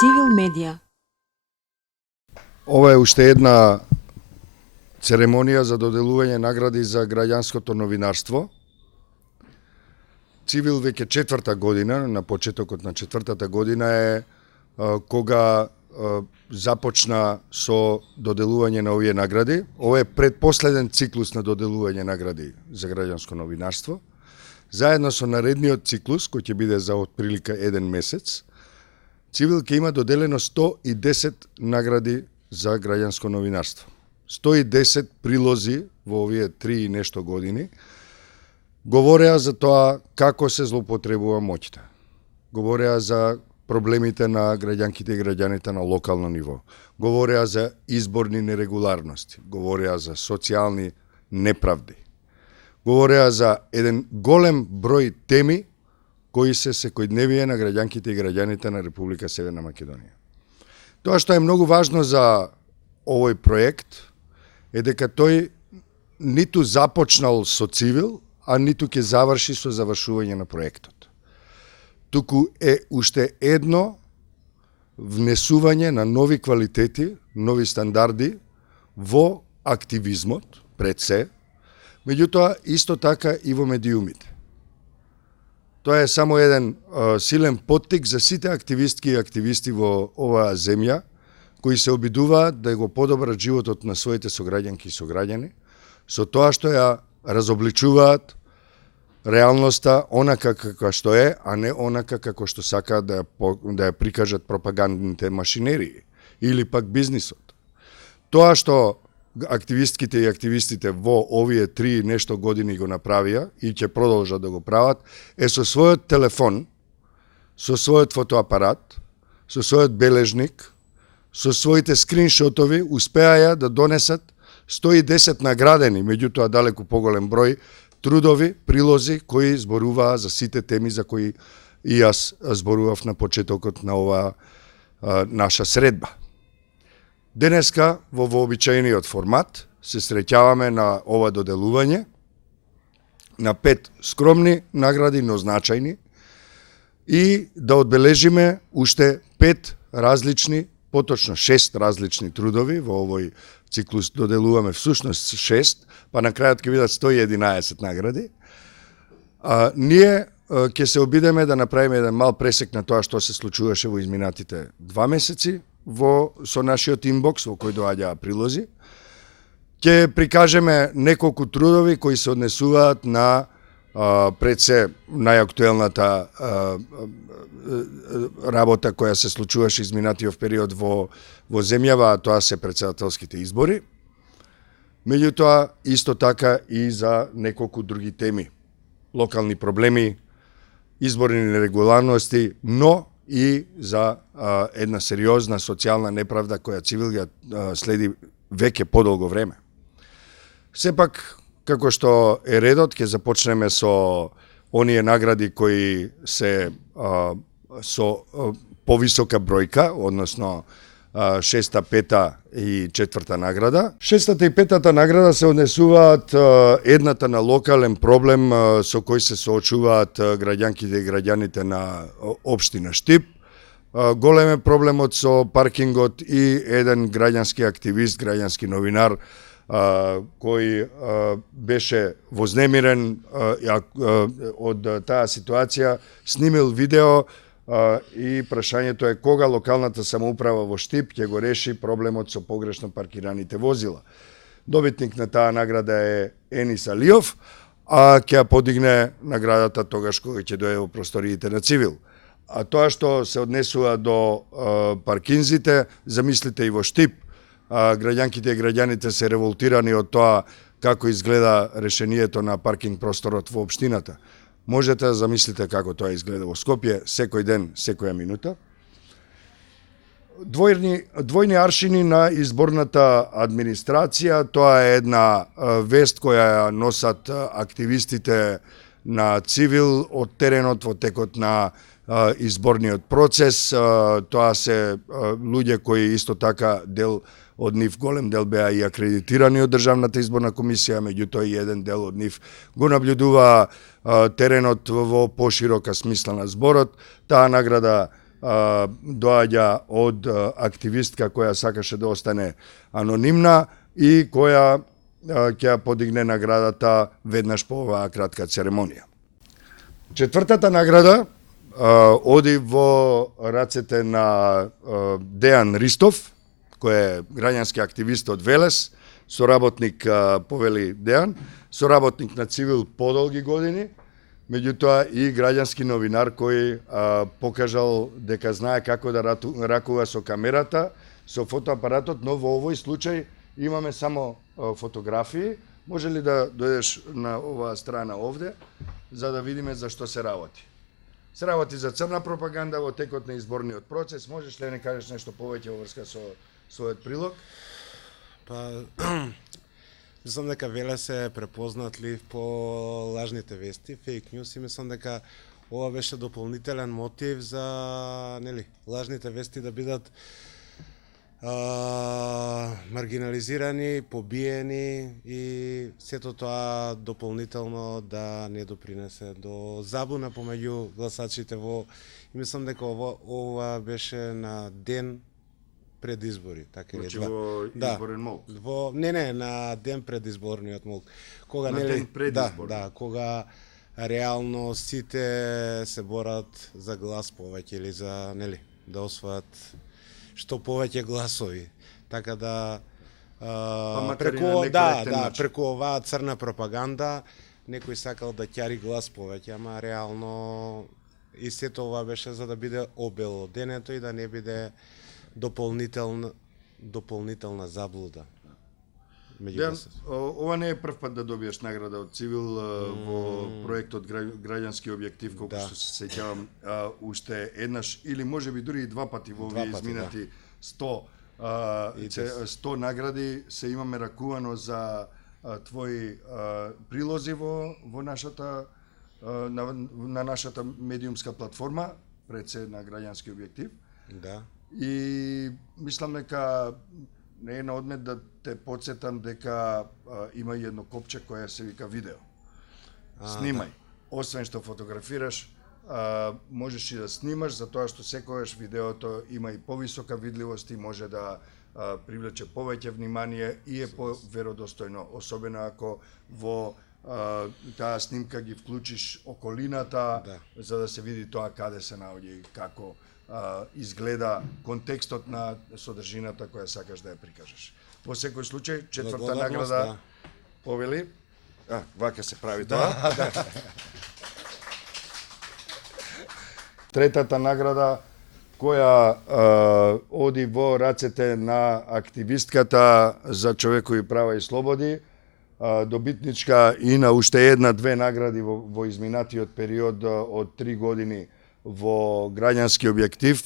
Цивил медија. Ова е уште една церемонија за доделување награди за граѓанското новинарство. Цивил веќе четврта година, на почетокот на четвртата година е кога започна со доделување на овие награди. Ова е предпоследен циклус на доделување награди за граѓанско новинарство. Заедно со наредниот циклус, кој ќе биде за отприлика еден месец, Цивил ќе има доделено 110 награди за граѓанско новинарство. 110 прилози во овие 3 и нешто години говореа за тоа како се злоупотребува моќта. Говореа за проблемите на граѓанките и граѓаните на локално ниво. Говореа за изборни нерегуларности. Говореа за социјални неправди. Говореа за еден голем број теми кои се секојдневие на граѓанките и граѓаните на Република Северна Македонија. Тоа што е многу важно за овој проект е дека тој ниту започнал со Цивил, а ниту ќе заврши со завршување на проектот. Туку е уште едно внесување на нови квалитети, нови стандарди во активизмот, пред се, меѓутоа исто така и во медиумите. Тоа е само еден силен поттик за сите активистки и активисти во оваа земја, кои се обидуваат да го подобрат животот на своите сограѓанки и сограѓани, со тоа што ја разобличуваат реалноста онака каква што е, а не онака како што сакаат да ја прикажат пропагандните машинерии или пак бизнисот. Тоа што активистките и активистите во овие 3 нешто години го направија и ќе продолжат да го прават, е со својот телефон, со својот фотоапарат, со својот бележник, со своите скриншотови успеаја да донесат 110 наградени, меѓутоа далеку поголем број, трудови, прилози кои зборуваа за сите теми за кои и јас зборував на почетокот на оваа наша средба. Денеска, во вообичаениот формат, се среќаваме на ова доделување на 5 скромни награди, но значајни, и да одбележиме уште 5 различни, поточно 6 различни трудови. Во овој циклус доделуваме всушност 6, па на крајот ќе бидат 111 награди. Ние ќе се обидеме да направиме еден мал пресек на тоа што се случуваше во изминатите 2 месеци, со нашиот инбокс во кој доаѓаа прилози. Ќе прикажеме неколку трудови кои се однесуваат на пред се најактуелната работа која се случуваше изминатиот период во земјава, а тоа се претседателските избори. Меѓутоа, исто така и за неколку други теми. Локални проблеми, изборни нерегуларности, но и за една сериозна социјална неправда која Цивил ја следи веќе подолго време. Сепак, како што е редот, ќе започнеме со оние награди кои се со повисока бројка, односно 6-та, 5-та и 4-та награда. 6-та и 5-та награда се однесуваат едната на локален проблем со кој се соочуваат граѓанките и граѓаните на општина Штип. Голем е проблемот со паркингот и еден граѓански активист, граѓански новинар, кој беше вознемирен од таа ситуација, снимил видео и прашањето е кога локалната самоуправа во Штип ќе го реши проблемот со погрешно паркираните возила. Добитник на таа награда е Енис Алиов, а ќе ја подигне наградата тогаш кога ќе дое во просториите на Цивил. А тоа што се однесува до паркинзите, замислите и во Штип, граѓанките и граѓаните се револтирани од тоа како изгледа решението на паркинг просторот во општината. Можете да замислите како тоа изгледа во Скопје секој ден, секоја минута. Двојни аршини на изборната администрација, тоа е една вест која ја носат активистите на Цивил од теренот во текот на изборниот процес. Тоа се луѓе кои исто така од нив голем дел беа и акредитирани од Државната изборна комисија, меѓутоа и еден дел од нив го наблюдува теренот во поширока смисла на зборот. Таа награда доаѓа од активистка која сакаше да остане анонимна и која ќе ја подигне наградата веднаш по оваа кратка церемонија. Четвртата награда оди во рацете на Дејан Ристов, кој е граѓански активист од Велес, соработник повели Дејан, соработник на Цивил подолги години, меѓутоа и граѓански новинар кој покажал дека знае како да ракува со камерата, со фотоапаратот, но во овој случај имаме само фотографии. Може ли да дојдеш на оваа страна овде, за да видиме за што се работи? Се работи за црна пропаганда во текот на изборниот процес. Можеш ли да не кажеш нешто повеќе во врска со својот прилог? Па, мислам дека Велес е препознатлив по лажните вести, фейк нюс, и мислам дека ова беше дополнителен мотив за лажните вести да бидат маргинализирани, побиени и сето тоа дополнително да не допринесе до забуна помеѓу гласачите и мислам дека ова беше на ден пред избори, така или во изборен молк. На ден пред изборниот молк. Кога ден пред кога реално сите се борат за глас повеќе или за да освојат што повеќе гласови. Така да преку оваа црна пропаганда некој сакал да ќари глас повеќе, ама реално и сето ова беше за да биде обелоденето и да не биде дополнителна заблуда. Ова не е прв пат да добиеш награда од Цивил во проектот Граѓански објектив, колку што се сеќавам, уште еднаш или можеби дури и два пати во овие изминати 100 награди се имаме ракувано за твои прилози во нашата на нашата медиумска платформа пред се на Граѓански објектив. Да. И мислам дека не е на одмет да те подсетам дека има и едно копче кое се вика видео. Снимај. Да. Освен што фотографираш, можеш и да снимаш, затоа што секогаш видеото има и повисока видливост и може да привлече повеќе внимание и е поверодостојно, особено ако во таа снимка ги вклучиш околината, за да се види тоа каде се наоѓа и како изгледа контекстот на содржината која сакаш да ја прикажеш. Во секој случај, четврта награда повели. Вака се прави тоа. Третата награда која оди во рацете на активистката за човекови права и слободи, добитничка и на уште една-две награди во изминатиот период од 3 години во Граѓански објектив,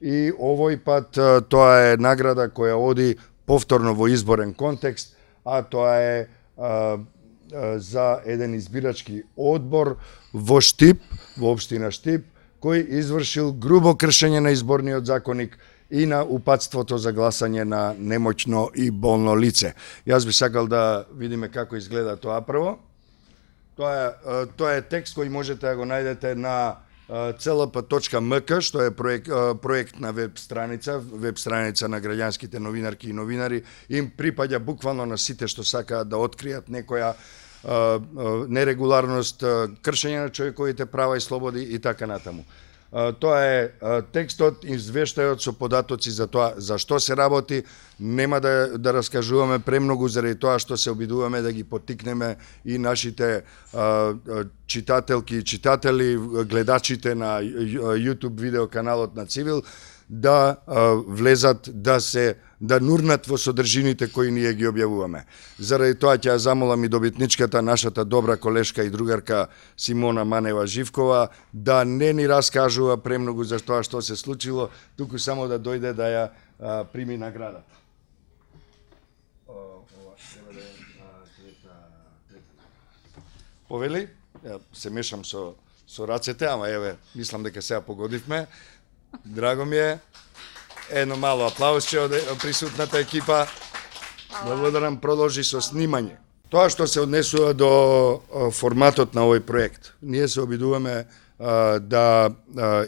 и овој пат тоа е награда која оди повторно во изборен контекст, а тоа е за еден избирачки одбор во Штип, во општина Штип, кој извршил грубо кршење на изборниот законник и на упатството за гласање на немоќно и болно лице. Јас би сакал да видиме како изгледа тоа прво. Тоа е текст кој можете да го најдете на clp.mk, што е проект на веб страница на граѓанските новинарки и новинари. Им припаѓа буквално на сите што сакаат да откријат некоја нерегуларност, кршење на човековите права и слободи и така натаму. Тоа е текстот, извештајот со податоци за тоа за што се работи. Нема да раскажуваме премногу заради тоа што се обидуваме да ги поттикнеме и нашите читателки и читатели, гледачите на YouTube видео каналот на Цивил да влезат, да нурнат во содржините кои ние ги објавуваме. Заради тоа ќе ја замолам и добитничката, нашата добра колешка и другарка Симона Манева-Живкова, да не ни раскажува премногу за тоа што се случило, туку само да дојде да ја прими наградата. Повели? Се мешам со рацете, ама еве, мислам дека сега погодивме. Драго ми е. Едно мало аплаусче од присутната екипа. Благодарам, продолжи со снимање. Тоа што се однесува до форматот на овој проект. Ние се обидуваме да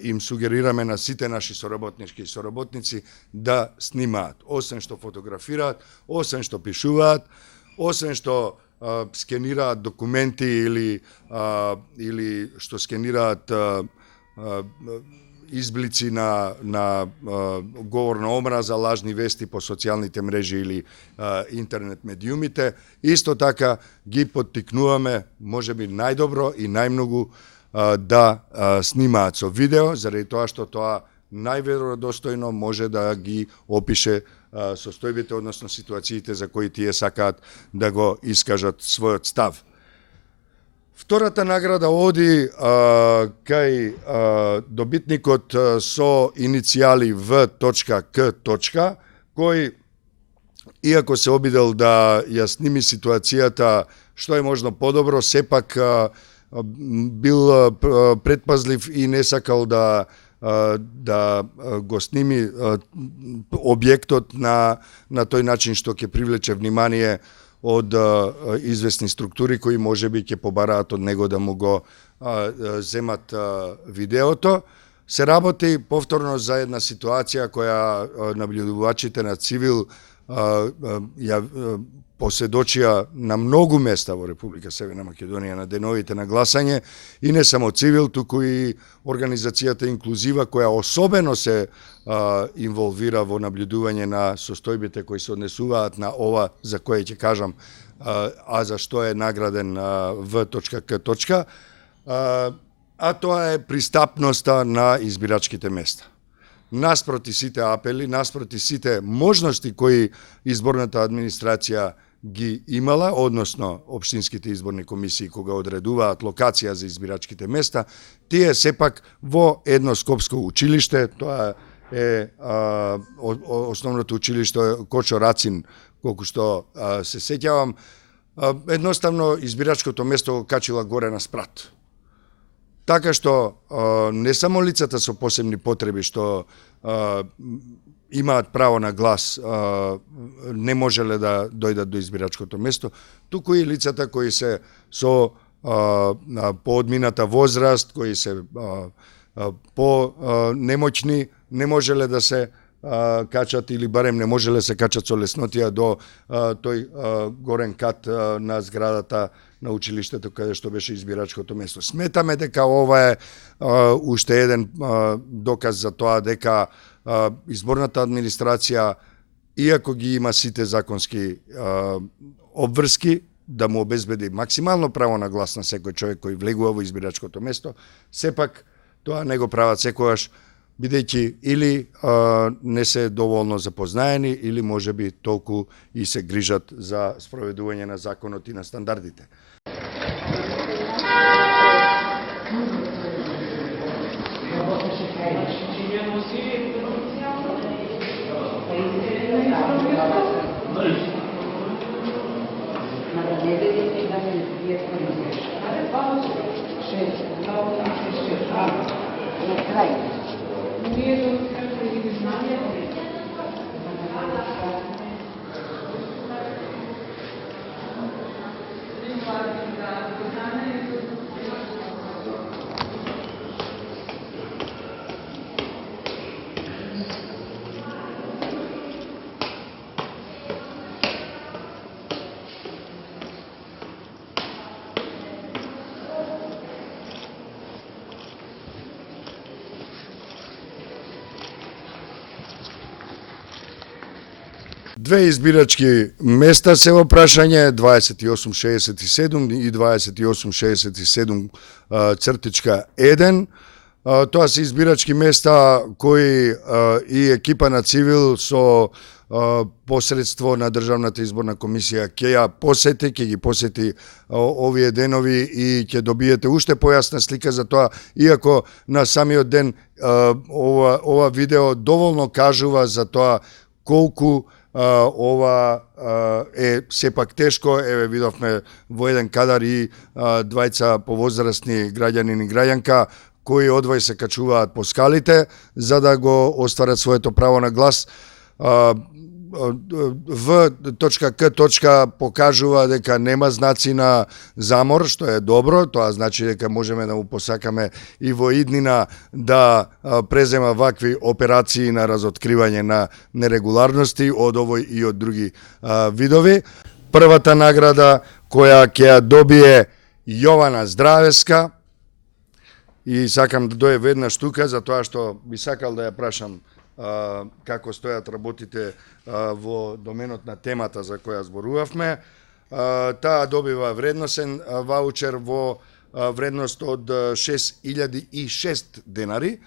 им сугерираме на сите наши соработнички и соработници да снимаат. Освен што фотографираат, освен што пишуваат, освен што скенираат документи или што скенираат изблици на говорна омраза, лажни вести по социјалните мрежи или интернет медиумите. Исто така ги поттикнуваме, можеби најдобро и најмногу да снимаат со видео, заради тоа што тоа најверодостојно може да ги опише состојбите, односно ситуациите за кои тие сакаат да го искажат својот став. Втората награда оди кај добитникот со иницијали В.К. кој, иако се обидел да ја сними ситуацијата што е можно подобро, сепак бил предпазлив и не сакал да го сними објектот на тој начин што ќе привлече внимание од известни структури кои можеби ќе побараат од него да му го земат видеото. Се работи повторно за една ситуација која набљудувачите на Цивил ја поседочија на многу места во Република Северна Македонија на деновите на гласање, и не само Цивил, туку и организацијата Инклузива, која особено се инволвира во набљудување на состојбите кои се однесуваат на ова за кое ќе кажам, а за што е награден В.К. А тоа е пристапноста на избирачките места. Наспроти сите апели, наспроти сите можности кои изборната администрација ги имала, односно општинските изборни комисии кога одредуваат локација за избирачките места, тие сепак во едно скопско училиште, тоа е основното училиште Кочо Рацин, колку што се сеќавам, едноставно избирачкото место го качила горе на спрат. Така што не само лицата со посебни потреби што имаат право на глас не можеле да дојдат до избирачкото место, туку и лицата кои се со поодмината возраст, кои се по-немоćни, не можеле да се качат или барем не можеле да се качат со леснотија до тој горен кат на зградата на училиштето каде што беше избирачкото место. Сметаме дека ова е уште еден доказ за тоа дека изборната администрација, иако ги има сите законски обврски да му обезбеди максимално право на глас на секој човек кој влегува во избирачкото место, сепак тоа не го прават секогаш, бидејќи или не се доволно запознаени, или можеби толку и се грижат за спроведување на законот и на стандардите. Две избирачки места се во прашање, 2867 и 2867,1. Тоа се избирачки места кои и екипа на Цивил со посредство на Државната изборна комисија ќе ја посети, ќе ги посети овие денови и ќе добиете уште појасна слика за тоа, иако на самиот ден ова видео доволно кажува за тоа колку ова е сепак тешко. Еве видовме во еден кадар и двајца повозрастни граѓанин и граѓанка кои одвој се качуваат по скалите за да го остварат своето право на глас. v.k. покажува дека нема знаци на замор, што е добро, тоа значи дека можеме да му посакаме и во иднина да презема вакви операции на разоткривање на нерегуларности од овој и од други видови. Првата награда која ќе ја добие Јована Здравеска, и сакам да дојде веднаш тука, затоа што би сакал да ја прашам како стојат работите во доменот на темата за која зборувавме. Таа добива вредносен ваучер во вредност од 6006 денари.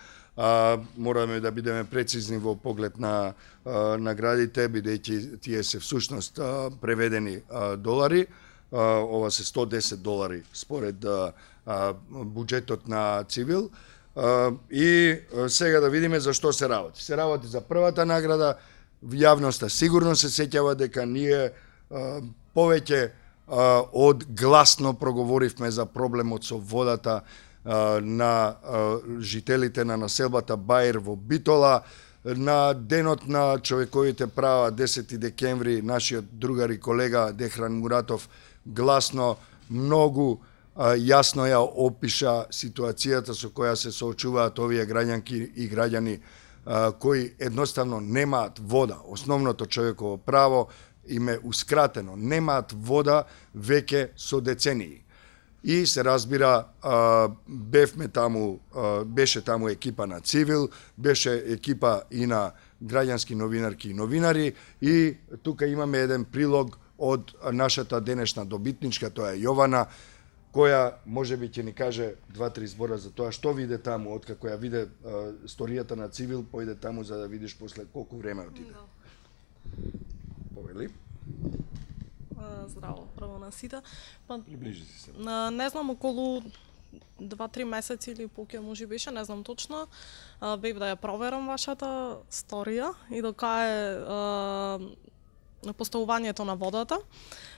Мораме да бидеме прецизни во поглед на наградите, бидејќи тие се всушност преведени долари. Ова се $110 според буџетот на Цивил. И сега да видиме за што се работи. Се работи за првата награда. Јавноста сигурно се сеќава дека ние повеќе од гласно проговоривме за проблемот со водата на жителите на населбата Баир во Битола. На денот на човековите права 10 декември нашиот другар и колега Дехран Муратов гласно многу јасно ја опиша ситуацијата со која се соочуваат овие граѓанки и граѓани кои едноставно немаат вода. Основното човеково право им еускратено. Немаат вода веќе со децении. И се разбира, беше таму екипа на Цивил, беше екипа и на граѓански новинарки и новинари, и тука имаме еден прилог од нашата денешна добитничка, тоа е Јована, која може би ќе ни каже 2-3 збора за тоа што виде таму, откако ја виде сторијата на Цивил, појде таму за да видиш после колку време отиде. Повели? Здраво, прво на сите. Приближи се. Не знам, околу 2-3 месеци или поќе може беше, не знам точно. Бев да ја проверам вашата сторија и дека е поставувањето на водата.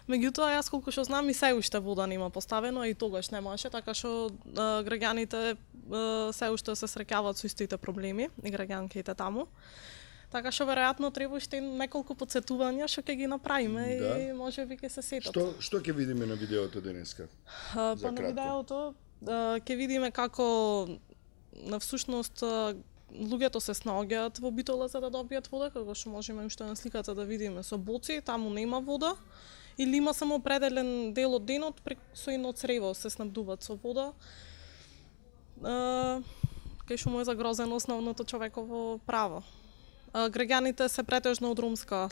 Меѓутоа, јас колку што знам и се уште вода нема поставено и тогаш немаше, така што граѓаните се уште се среќаваат со истите проблеми и граѓанките таму. Така што веројатно треба уште неколку потсетувања што ќе ги направиме и можеби ќе се сетат. Што ќе видиме на видеото денеска? Па на видеото ќе видиме како на всушност луѓето се снаоѓаат во Битола за да добијат вода, како што можеме уште на сликата да видиме со боци, таму нема вода. Или има само определен дел од денот со едно црево се снабдуваат со вода. Кај што му е загрозено основното човеково право. Граѓаните се претежно од ромска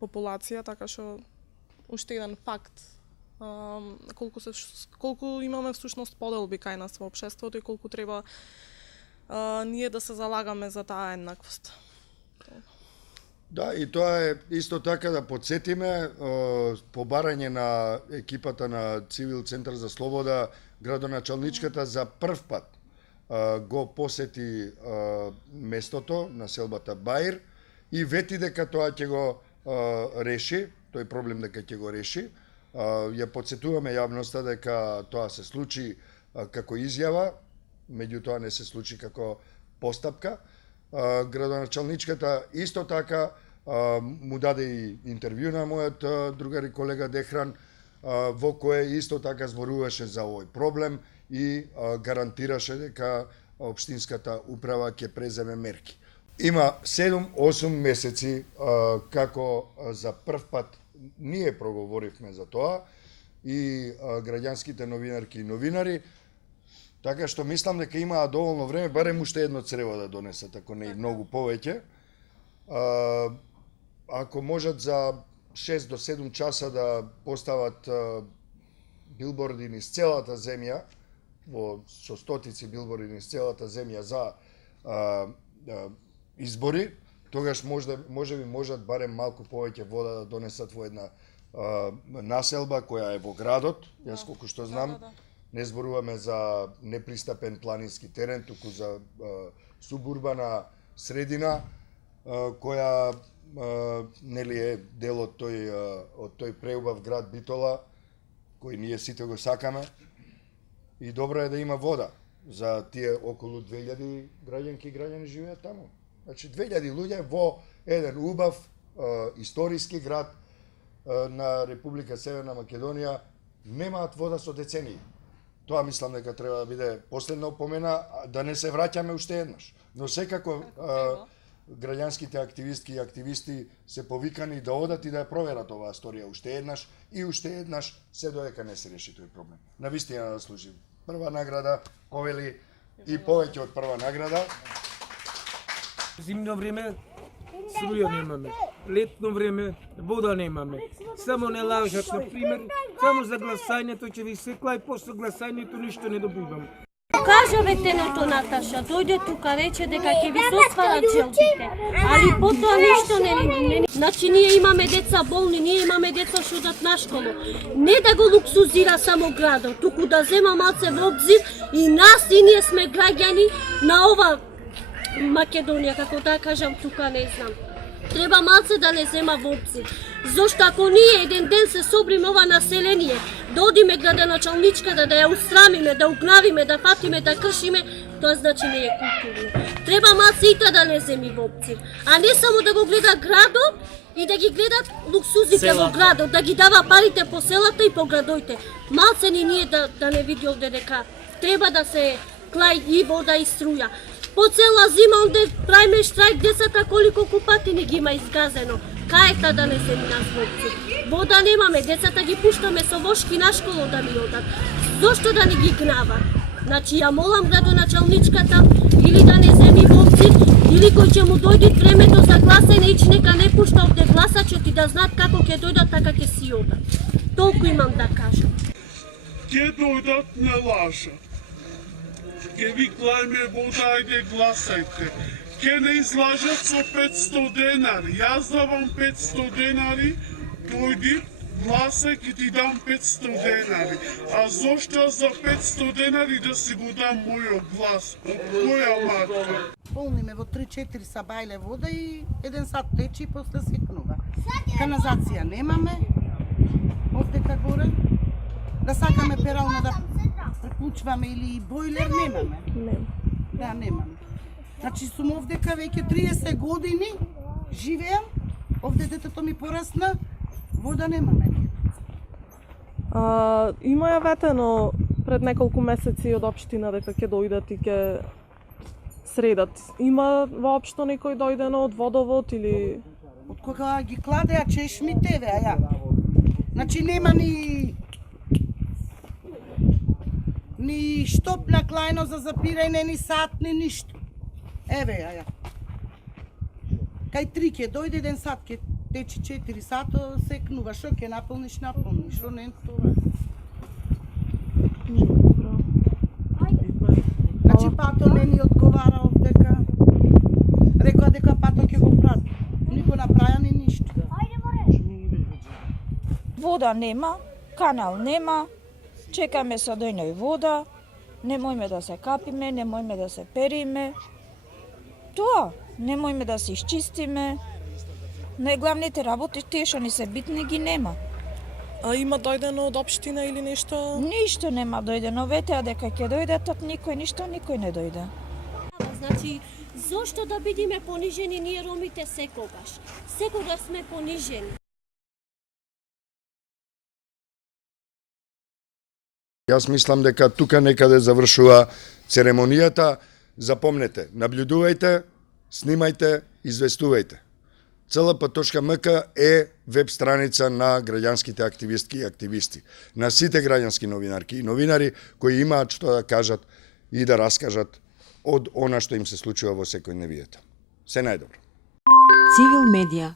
популација, така што уште еден факт колку имаме всушност поделби кај нас во општеството и колку треба ние да се залагаме за таа еднаквост. Да, и тоа е исто така да подсетиме по барање на екипата на Цивил Центар за слобода, градоначалничката за прв пат го посети местото на селбата Баир и вети дека тоа ќе го реши, тој проблем дека ќе го реши. Ја подсетуваме јавноста дека тоа се случи како изјава, меѓутоа не се случи како постапка. Градоначалничката исто така му даде и интервју на мојот другар и колега Дехран, во кое исто така зборуваше за овој проблем и гарантираше дека општинската управа ќе преземе мерки. Има 7-8 месеци како за прв пат ние проговоривме за тоа и граѓанските новинарки и новинари, така што мислам дека имаа доволно време, барем уште едно црево да донесат, ако не и многу повеќе. Ако можат за 6 до 7 часа да постават билборди низ целата земја, со стотици билборди низ целата земја за избори, тогаш можеби можат барем малку повеќе вода да донесат во една населба која е во градот, јас колку што знам. Не зборуваме за непристапен планински терен, туку за субурбана средина која нели е дел од тој преубав град Битола, кој ние сите го сакаме. И добро е да има вода за тие околу 2000 граѓанки и граѓани живеат таму. Значи 2000 луѓе во еден убав историски град на Република Северна Македонија немаат вода со децении. Тоа мислам дека треба да биде последна опомена, да не се враќаме уште еднаш. Но секако граѓанските активистки и активисти се повикани да одат и да ја проверат оваа сторија уште еднаш, се додека не се реши тој проблем. Навистина да служи прва награда, повели и повеќе од прва награда. Зимно време струја немаме, летно време вода немаме. Само не лажат, например, само за гласањето ќе ви се клај, после гласањето ништо не добиваме. Кажа ветеното Наташа, дојде тука рече дека ќе ви сосварат желбите, али потоа ништо не. Значи ние имаме деца болни, ние имаме деца што одат на школу. Не да го луксузира само градот, туку да зема малце во обзир и нас и ние сме граѓани на ова Македонија, како да кажам, тука не знам. Треба малце да не зема во обзир. Зошто ако ние еден ден се собриме ова население, да одиме градоначалничката, да ја устрамиме, да угнавиме, да фатиме, да кршиме, тоа значи не е културно. Треба малце и да не земи во обзир. А не само да го гледа градот и да ги гледат луксузите во градот, да ги дава парите по селата и по градоите. Малце ни ние да не види овде дека треба да се клај и вода и струја. По цела зима онде правиме штрајк, децата колку пати ни ги има изгазено. Кајта да не се нас во обзир. Вода немаме, децата ги пуштаме со вошки на школу да ни одат. Зошто да не ги гнава? Значи ја молам градоначалничката или да не земи во обзир, или кој ќе му дојде времето за гласање и нека не пушта овде гласачот и да знаат како ќе дојдат, така ќе си одат. Толку имам да кажам. Ќе дојдат не лажат. Ке ви клајме вода, ајде гласајте. Ке не излажат со 500 денари. Јас давам 500 денари, дојди, гласај, ке ти дам 500 денари. А зошто за 500 денари да си го дам мојот глас? Од која матка? Полниме во 3-4 сабајле вода и 1 сат тече и после секнува. Канализација немаме, овдека горе. Да сакаме перална да приклучваме или бойлер немаме. Да, немаме. Значи сум овдека веќе 30 години, живеам, овде детето ми порасна, вода немаме. Има јаветено пред неколку месеци од општина дека ќе дојдат и ќе средат. Има воопшто некој дојдено од водовод или... Од кога ги кладеа чешмите, еве, ја. Значи нема ни штоп на клајно за запирање, ни сат, ни ништо. Еве ја. Кај 3 ќе дојде 1 сат, ќе течи 4 сата, секнува. Шо ќе наполниш, шо не тоа. Значи пато не ни одговара овдека. Рекоа дека пато ќе го прави. Ни го направија ни ништо. Вода нема, канал нема, чекаме со дојној вода, немојме да се капиме, немојме да се периме. Тоа, немојме да се исчистиме. Најглавните работи, тие што ни се битни, ги нема. А има дојдено од општина или нешто? Ништо нема дојдено, ветеа дека ќе дојдат, никој не дојде. Значи, зошто да бидиме понижени ние ромите секогаш? Секогаш сме понижени. Јас мислам дека тука некаде завршува церемонијата. Запомнете, наблюдувајте, снимајте, известувајте. CLP.mk е веб страница на граѓанските активистки и активисти, на сите граѓански новинарки и новинари кои имаат што да кажат и да раскажат од она што им се случува во секојдневието. Се најдобро. Цивил медија